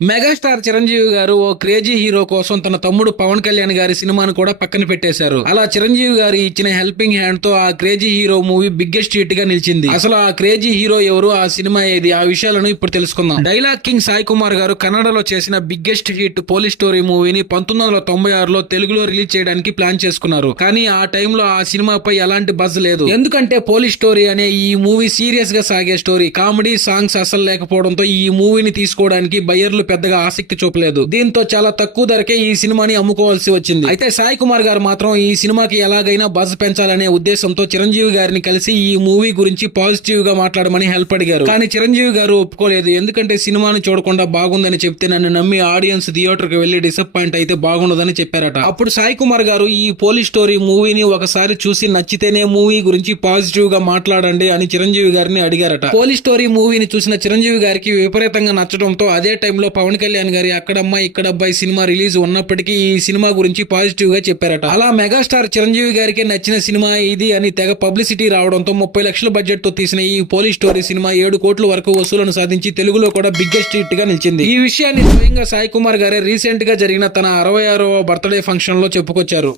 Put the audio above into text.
Megastar Chiranjeevi గారు ఓ crazy hero కోసం తన తమ్ముడు పవన్ కళ్యాణ్ గారి సినిమాను కూడా పక్కన పెట్టేశారు. అలా చిరంజీవి గారు ఇచ్చిన హెల్పింగ్ హ్యాండ్ తో ఆ crazy hero movie biggest hit గా నిలిచింది. అసలు ఆ క్రేజీ హీరో ఎవరు, ఆ సినిమా ఏది, ఆ విషయాలను ఇప్పుడు తెలుసుకుందాం. డైలాగ్ కింగ్ సాయి కుమార్ గారు కన్నడలో చేసిన బిగ్గెస్ట్ హిట్ పోలీస్ స్టోరీ మూవీని 1996లో తెలుగులో రిలీజ్ చేయడానికి ప్లాన్ చేసుకున్నారు. కానీ ఆ టైంలో ఆ సినిమాపై ఎలాంటి బజ్ లేదు. ఎందుకంటే పోలీస్ స్టోరీ అనే ఈ మూవీ సీరియస్ గా సాగే స్టోరీ, కామెడీ సాంగ్స్ అసలు లేకపోవడంతో ఈ మూవీని తీసుకోవడానికి బయ్యర్లు పెద్దగా ఆసక్తి చూపలేదు. దీంతో చాలా తక్కువ ధరకే ఈ సినిమాని అమ్ముకోవాల్సి వచ్చింది. అయితే సాయి కుమార్ గారు మాత్రం ఈ సినిమాకి ఎలాగైనా బజ్ పెంచాలనే ఉద్దేశంతో చిరంజీవి గారిని కలిసి ఈ మూవీ గురించి పాజిటివ్ గా మాట్లాడమని హెల్ప్ అడిగారు. కానీ చిరంజీవి గారు ఒప్పుకోలేదు. ఎందుకంటే సినిమాని చూడకుండా బాగుందని చెప్తే నన్ను నమ్మి ఆడియన్స్ థియేటర్ కి వెళ్లి డిసప్పాయింట్ అయితే బాగుండదని చెప్పారట. అప్పుడు సాయి కుమార్ గారు ఈ పోలీస్ స్టోరీ మూవీని ఒకసారి చూసి నచ్చితేనే మూవీ గురించి పాజిటివ్ గా మాట్లాడండి అని చిరంజీవి గారిని అడిగారట. పోలీస్ స్టోరీ మూవీని చూసిన చిరంజీవి గారికి విపరీతంగా నచ్చడంతో అదే టైంలో పవన్ కళ్యాణ్ గారి అక్కడమ్మ ఇక్కడబ్బాయి సినిమా రిలీజ్ ఉన్నప్పటికీ ఈ సినిమా గురించి పాజిటివ్ గా చెప్పారట. అలా మెగాస్టార్ చిరంజీవి గారికి నచ్చిన సినిమా ఇది అని తెగ పబ్లిసిటీ రావడంతో 30 లక్షల బడ్జెట్ తో తీసిన ఈ పోలీస్ స్టోరీ సినిమా 7 కోట్ల వరకు వసూలను సాధించి తెలుగులో కూడా బిగ్గెస్ట్ హిట్ గా నిలిచింది. ఈ విషయాన్ని స్వయంగా సాయి కుమార్ గారే రీసెంట్ గా జరిగిన తన 66వ బర్త్డే ఫంక్షన్ లో చెప్పుకొచ్చారు.